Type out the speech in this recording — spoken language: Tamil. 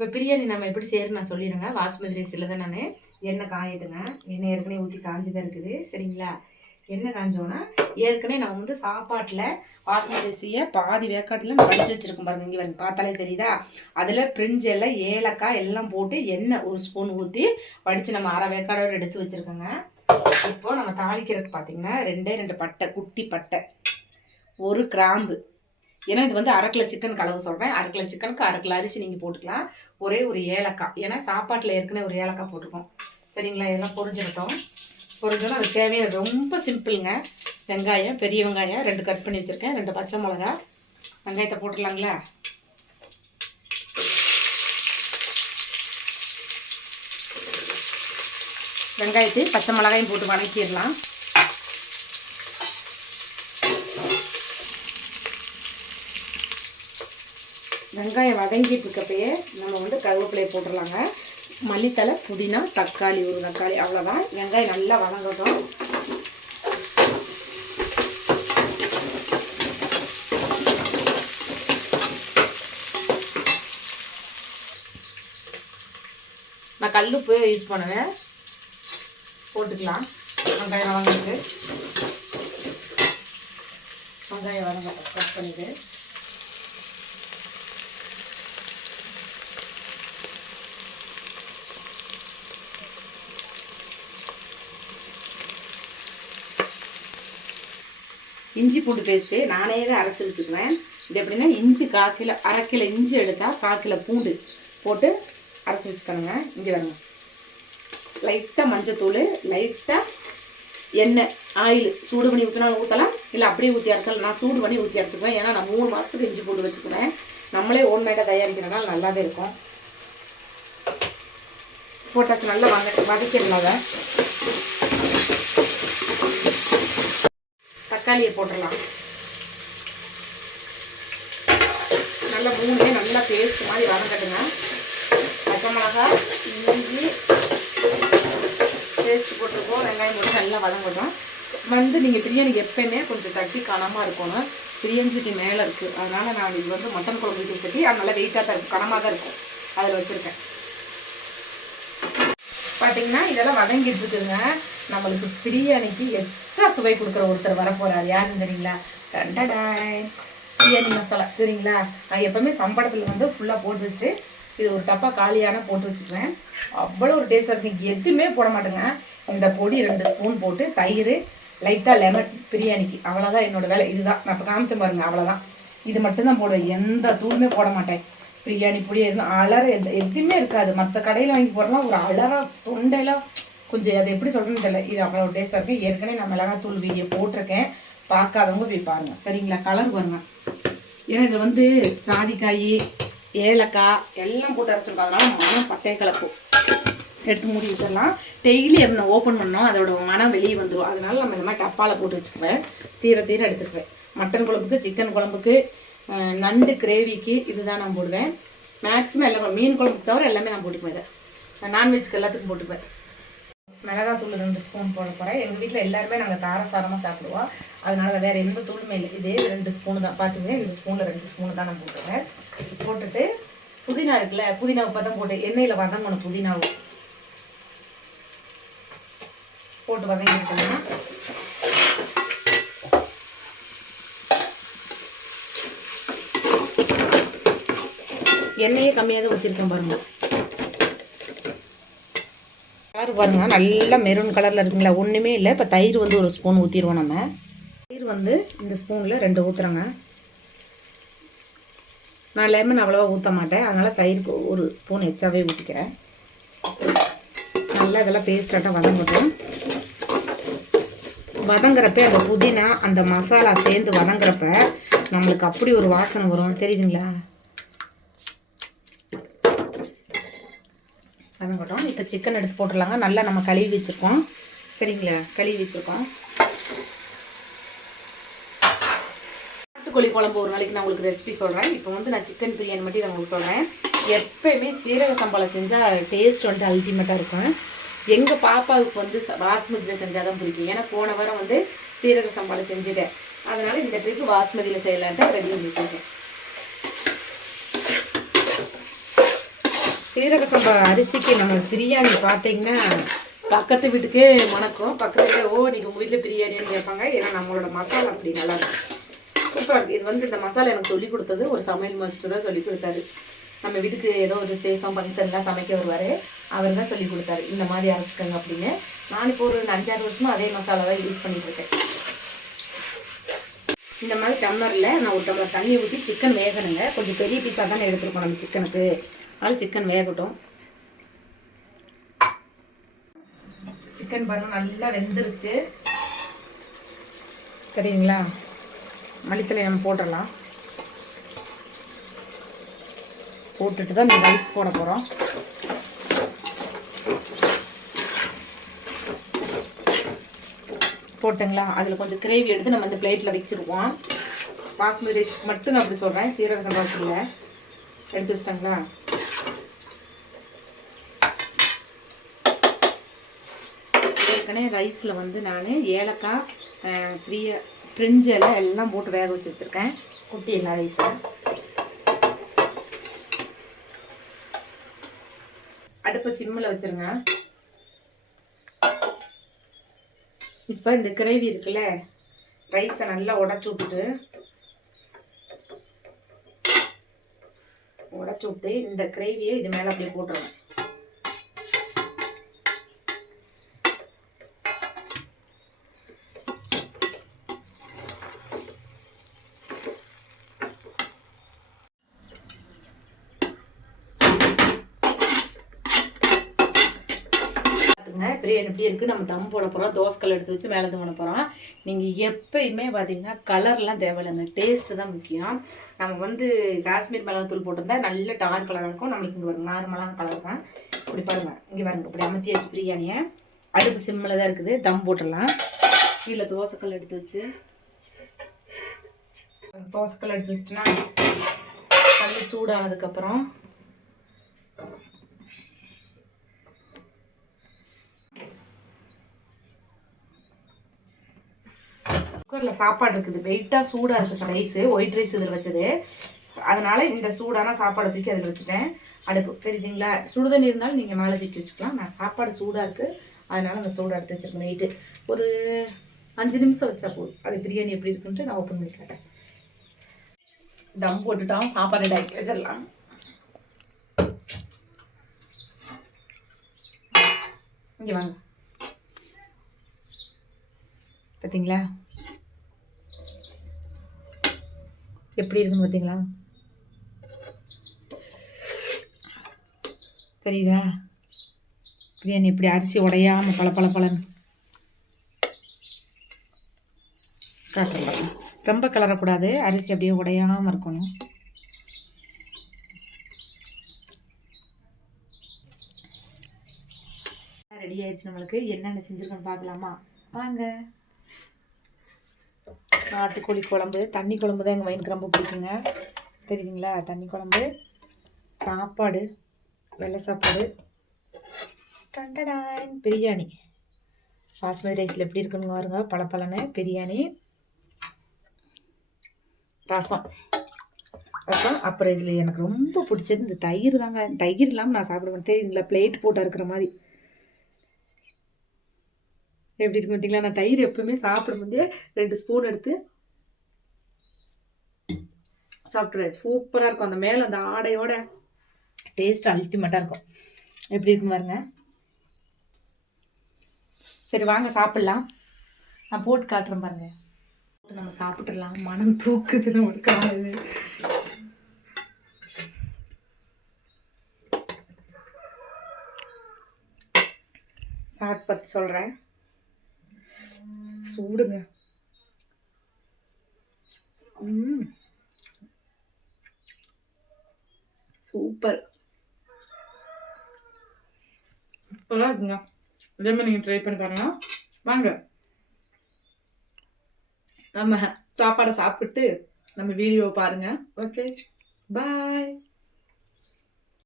இப்போ பிரியாணி நம்ம எப்படி செய்யறது நான் சொல்லிடுங்க. பாஸ்மதி ரைஸில் தான் நான் எண்ணெய் காயிடுங்க. எண்ணெய் ஏற்கனவே ஊற்றி காஞ்சி தான் இருக்குது. சரிங்களா? எண்ணெய் காஞ்சோன்னா ஏற்கனவே நம்ம வந்து சாப்பாட்டில் பாஸ்மதி ரைஸியை பாதி வேக்காட்டில் நான் வடித்து வச்சுருக்கோம் பாருங்க. இங்கே வந்து பார்த்தாலே தெரியுதா? அதில் பிரிஞ்செல்லாம் ஏலக்காய் எல்லாம் போட்டு எண்ணெய் ஒரு ஸ்பூன் ஊற்றி வடித்து நம்ம அரை வேக்காடோடு எடுத்து வச்சுருக்கோங்க. இப்போது நம்ம தாளிக்கிறதுக்கு பார்த்திங்கன்னா 2 பட்டை, குட்டி பட்டை, ஒரு கிராம்பு. ஏன்னா இது வந்து 1/2 கிலோ சிக்கன் கலவு சொல்கிறேன். 1/2 கிலோ சிக்கனுக்கு 1/2 கிலோ அரிசி நீங்கள் போட்டுக்கலாம். ஒரே ஒரு ஏலக்காய், ஏன்னா சாப்பாட்டில் ஏற்கனவே ஒரு ஏலக்காய் போட்டுக்கோம். சரிங்களா? இதெல்லாம் பொரிஞ்சிடட்டும். பொரிஞ்சோன்னா அது தேவையான ரொம்ப சிம்பிளுங்க. வெங்காயம், பெரிய வெங்காயம் 2 கட் பண்ணி வச்சுருக்கேன். 2 பச்சை மிளகா. வெங்காயத்தை போட்டுடலாங்களா? வெங்காயத்தையும் பச்சை மிளகாயும் போட்டு வதக்கிடலாம். வெங்காயம் வதங்கிட்டு இருக்கப்பயே நம்ம வந்து கருவேப்பிலையை போட்டுடலாங்க. மல்லித்தலை, புதினா, தக்காளி, ஒரு தக்காளி, அவ்வளோதான். வெங்காயம் நல்லா வதங்கட்டும். நான் கல்லுப்பு யூஸ் பண்ணுவேன். போட்டுக்கலாம். வெங்காயம் வதங்கிட்டு வெங்காயம் வதங்க கட் பண்ணிட்டு இஞ்சி பூண்டு பேஸ்ட்டு நானே தான் அரைச்சி வச்சுக்குவேன். இது எப்படின்னா இஞ்சி 1/4 கிலோ, 1/2 கிலோ இஞ்சி எடுத்தால் 1/4 கிலோ பூண்டு போட்டு அரைச்சி வச்சுக்கணுங்க. இங்கே வருங்க. லைட்டாக மஞ்சத்தூள், லைட்டாக எண்ணெய், ஆயில் சூடு பண்ணி ஊற்றினாலும் ஊற்றலாம், இல்லை அப்படியே ஊற்றி அரைச்சாலும். நான் சூடு பண்ணி ஊற்றி அரைச்சிக்குவேன். ஏன்னா நான் 3 மாதத்துக்கு இஞ்சி பூண்டு வச்சுக்குவேன். நம்மளே ஓன்மேடாக தயாரிக்கிறனால நல்லாவே இருக்கும். போட்டாச்சு. நல்லா வதக்கிடலாங்க. தக்காளியை போட்டுடலாம். நல்லா 3 நல்லா பேஸ்ட் மாதிரி வதங்கட்டுங்க. பச்சை மிளகா, இஞ்சி பேஸ்ட் போட்டிருக்கோம். வெங்காயம் போட்டு நல்லா வதங்கட்டும். வந்து நீங்கள் பிரியாணிக்கு எப்போயுமே கொஞ்சம் தட்டி கனமாக இருக்கணும். பிரியாணி சட்டி மேலே இருக்குது. அதனால் நான் இது வந்து மட்டன் குழம்பு வைக்கிற சட்டி. அது நல்லா வெயிட்டாக தான் இருக்கும், கனமாக தான் இருக்கும். அதில் வச்சுருக்கேன். பார்த்தீங்கன்னா இதெல்லாம் வதங்கிட்டு இருக்குங்க. நம்மளுக்கு பிரியாணிக்கு எச்சா சுவை கொடுக்குற ஒருத்தர் வரப்போறாரு. யாருன்னு தெரியுங்களா? பிரியாணி மசாலா தெரியுங்களா? நான் எப்பவுமே சம்பளத்தில் வந்து ஃபுல்லாக போட்டு வச்சுட்டு இது ஒரு டப்பா காலியான போட்டு வச்சுக்குவேன். அவ்வளோ ஒரு டேஸ்ட்டாக இருக்குது. எதுவுமே போட மாட்டேங்க. இந்த பொடி 2 ஸ்பூன் போட்டு, தயிர், லைட்டாக லெமன் பிரியாணிக்கு. அவ்வளோதான் என்னோட வேலை. இதுதான் நான் இப்போ காமிச்சேன் பாருங்க. அவ்வளோதான். இது மட்டும்தான் போடுவேன். எந்த தூளுமே போட மாட்டேன். பிரியாணி பொடி எதுவும் அலற எதுவுமே இருக்காது. மற்ற கடையில் வாங்கி போடலாம் ஒரு அலற தொண்டையெல்லாம் கொஞ்சம் அதை எப்படி சொல்கிறேன்னு தெரியல. இது அவ்வளோ டேஸ்ட்டாக இருக்குது. ஏற்கனவே நான் மிளகாத்தூள் வீடியோ போட்டிருக்கேன். பார்க்காதவங்க போய் பாருங்கள். சரிங்களா? கலர் பாருங்க. ஏன்னா இதை வந்து சாதிக்காய், ஏலக்காய் எல்லாம் போட்டு அரைச்சிருக்கோம். அதனால் மனம் பட்டை கலக்கும். எடுத்து மூடி வச்சிடலாம். டெய்லி நம்ம ஓப்பன் பண்ணோம் அதோட மனம் வெளியே வந்துடும். அதனால நம்ம இந்த மாதிரி டப்பாவில் போட்டு வச்சுக்குவேன். தீர எடுத்துக்குவேன். மட்டன் குழம்புக்கு, சிக்கன் குழம்புக்கு, நண்டு கிரேவிக்கு இதுதான் நான் போடுவேன். மேக்ஸிமம் எல்லாம் மீன் குழம்புக்கு தவிர எல்லாமே நான் போட்டுக்குவேன். இதை நான்வெஜ்க்கு எல்லாத்துக்கும் போட்டுக்குவேன். மிளகாத்தூள் 2 ஸ்பூன் போட போகிறேன். எங்கள் வீட்டில் எல்லாருமே நாங்கள் காரசாரமாக சாப்பிடுவோம். அதனால் வேறு எந்த தூளுமே இல்லை. இதே 2 ஸ்பூனு தான். பார்த்துங்க, இந்த ஸ்பூனில் 2 ஸ்பூனு தான் நான் போட்டுருவேன். போட்டுட்டு புதினா இருக்குல்ல, புதினாவை பார்த்தா போட்டு எண்ணெயில் வதங்கணும். புதினாவை போட்டு வதங்கிட்டோம்னா எண்ணெயே கம்மியாக தான் ஊற்றிருக்கேன் பாருங்க. பாருங்க நல்லா மெரூன் கலரில் இருக்குங்களா? ஒன்றுமே இல்லை. இப்போ தயிர் வந்து 1 ஸ்பூன் ஊற்றிடுவோம். நம்ம தயிர் வந்து இந்த ஸ்பூனில் 2 ஊற்றுறோங்க. நான் லெமன் அவ்வளோவா ஊற்ற மாட்டேன். அதனால் தயிருக்கு 1 ஸ்பூன் எச்சாவே ஊற்றிக்கிறேன். நல்லா இதெல்லாம் பேஸ்டாட்டாக வதங்கட்டும். வதங்குறப்ப அந்த புதினா அந்த மசாலா சேர்ந்து வதங்குறப்ப நம்மளுக்கு அப்படி ஒரு வாசனை வரும். தெரியுதுங்களா? வதங்கட்டும். இப்போ சிக்கன் எடுத்து போட்டுடலாங்க. நல்லா நம்ம கழுவி வச்சுருக்கோம். சரிங்களா? கழுவி வச்சுருக்கோம். நாட்டுக்கோழி குழம்பு ஒரு நாளைக்கு நான் உங்களுக்கு ரெசிபி சொல்கிறேன். இப்போ வந்து நான் சிக்கன் பிரியாணி மட்டும் நான் உங்களுக்கு சொல்கிறேன். எப்போயுமே சீரக சம்பாவில் செஞ்சால் டேஸ்ட் வந்து அல்டிமேட்டாக இருக்கும். எங்கள் பாப்பாவுக்கு வந்து பாஸ்மதியில் செஞ்சால் தான் பிடிக்கும். ஏன்னா போன வாரம் வந்து சீரக சம்பாவில் செஞ்சுட்டேன். அதனால் இந்த ட்ரிப்பு பாஸ்மதியில் செய்யலான்ட்டு ரெடி பண்ணிட்டு சீரக சம்பா அரிசிக்கு நம்ம பிரியாணி பார்த்தீங்கன்னா பக்கத்து வீட்டுக்கே மணக்கும். பக்கத்துல நீங்கள் உங்கள் வீட்டில் பிரியாணின்னு கேட்பாங்க. ஏன்னா நம்மளோட மசாலா அப்படி நல்லா இருக்கும், சூப்பராக இருக்குது. இது வந்து இந்த மசாலா எனக்கு சொல்லிக் கொடுத்தது ஒரு சமையல் மாஸ்டர் தான் சொல்லிக் கொடுத்தாரு. நம்ம வீட்டுக்கு ஏதோ ஒரு விசேஷம் ஃபங்க்ஷன்லாம் சமைக்க வருவார், அவர் தான் சொல்லிக் கொடுத்தாரு இந்த மாதிரி அரைச்சிக்கோங்க அப்படின்னு. நான் இப்போ ஒரு 5-6 வருஷமாக அதே மசாலா தான் யூஸ் பண்ணிகிட்டு இருக்கேன். இந்த மாதிரி டம்ளரில் நான் ஒரு டம்ளர் தண்ணி ஊற்றி சிக்கன் வேகணுங்க. கொஞ்சம் பெரிய பீஸாக தானே எடுத்துருக்கோம் நம்ம சிக்கனுக்கு, அதனால் சிக்கன் வேகட்டும். சிக்கன் பாருங்கள் நல்லா வெந்துருச்சு சரிங்களா. மல்லித்தலை நம்ம போட்டுடலாம். போட்டுட்டு தான் நம்ம ரைஸ் போட போகிறோம். போட்டுங்களா, அதில் கொஞ்சம் கிரேவி எடுத்து நம்ம இந்த பிளேட்டில் வச்சுருவோம். பாஸ்மதி ரைஸ் மட்டும் நான் அப்படி சொல்கிறேன், சீரக சம்பாவில் எடுத்து வச்சிட்டாங்களா. ஏற்கனவே ரைஸில் வந்து நான் ஏலக்காய் பிரிஞ்சு எல்லாம் போட்டு வேக வச்சு வச்சுருக்கேன். குட்டி எல்லா ரைஸை அடுப்பை சிம்மில் வச்சுருங்க. இப்போ இந்த கிரேவி இருக்குல்ல, ரைஸை நல்லா உடச்சி விட்டு இந்த கிரேவியை இது மேலே அப்படியே போட்டுருவேன். பிரியாணி எப்படி இருக்குது, நம்ம தம் போட போகிறோம். தோசைக்கல் எடுத்து வச்சு மேலே பண்ண போகிறோம். நீங்கள் எப்பயுமே பார்த்தீங்கன்னா கலர்லாம் தேவையில்லைங்க, டேஸ்ட்டு தான் முக்கியம். நம்ம வந்து காஷ்மீர் மிளகாத்தூள் போட்டிருந்தா நல்ல டார்க் கலராக இருக்கும். நம்மளுக்கு இங்கே வரும் நார்மலான கலர் தான். இப்படி பாருங்கள், இங்கே பாருங்க, இப்படி அமர்த்தி வச்சு பிரியாணியை அடுப்பு சிம்மில் தான் இருக்குது. தம் போட்டுடலாம். கீழே தோசைக்கல் எடுத்து வச்சு தோசைக்கல் எடுத்து வச்சுட்டுனா கல் சூடானதுக்கப்புறம் குக்கரில் சாப்பாடு இருக்குது, வெயிட்டாக சூடாக இருக்குது ரைஸு, ஒயிட் ரைஸ் இதில் வச்சது. அதனால் இந்த சூடான சாப்பாடை தூக்கி அதில் வச்சுட்டேன். அடுப்பு தெரியுதுங்களா, சுடுதண்ணி இருந்தாலும் நீங்கள் மேலே தூக்கி வச்சுக்கலாம். நான் சாப்பாடு சூடாக இருக்குது, அதனால் அந்த சூடாக எடுத்து வச்சுருக்கேன். வெயிட்டு ஒரு 5 நிமிஷம் வச்சா போதும். அது பிரியாணி எப்படி இருக்குன்ட்டு நான் ஓப்பன் பண்ணி கேட்டேன். தம் போட்டுட்டோம், சாப்பாடு டாக்கி வச்சிடலாம். இங்கே வாங்க, பார்த்தீங்களா எப்படி இருக்குன்னு பார்த்தீங்களா, தெரியுதா பிரியாணி எப்படி அரிசி உடையாமல் பளபளன்னு காட்டுறேன். ரொம்ப கலரக்கூடாது, அரிசி அப்படியே உடையாமல் இருக்கணும். ரெடி ஆயிடுச்சு. நம்மளுக்கு என்னென்ன செஞ்சுருக்கோன்னு பார்க்கலாமா வாங்க. நாட்டுக்கோழி குழம்பு, தண்ணி குழம்பு தான் எங்கள் வயனுக்கு ரொம்ப பிடிக்குங்க, தெரியுதுங்களா. தண்ணி குழம்பு, சாப்பாடு, வெள்ளை சாப்பாடு, டண்டடான் பிரியாணி. பாஸ்மதி ரைஸில் எப்படி இருக்குன்னு பாருங்க, பளபளன்னு பிரியாணி, ரசம். அப்புறம் இதில் எனக்கு ரொம்ப பிடிச்சது இந்த தயிர் தாங்க. தயிர் இல்லாமல் நான் சாப்பிடுவேன், தெரியுங்களா. பிளேட் போட்டால் இருக்கிற மாதிரி எப்படி இருக்கு பார்த்தீங்களா. நான் தயிர் எப்பவுமே சாப்பிடும்போதே 2 ஸ்பூன் எடுத்து சாப்பிட்ருவேன். சூப்பராக இருக்கும். அந்த மேலே அந்த ஆடையோட டேஸ்ட் அல்டிமேட்டாக இருக்கும். எப்படி இருக்குன்னு பாருங்க. சரி வாங்க சாப்பிட்லாம். நான் போட்டு காட்டுறேன் பாருங்க. நம்ம சாப்பிட்டுடலாம். மனம் தூக்குது நம்மளுக்கு காலையில். சாட் பற்றி சொல்கிறேன், சூடுங்க. சூப்பர், சூப்பராக இருக்குங்க. இதே மாதிரி நீங்கள் ட்ரை பண்ணி பாருங்க. வாங்க நம்ம சாப்பாடை சாப்பிட்டு நம்ம வீடியோ பாருங்க. ஓகே, பாய்.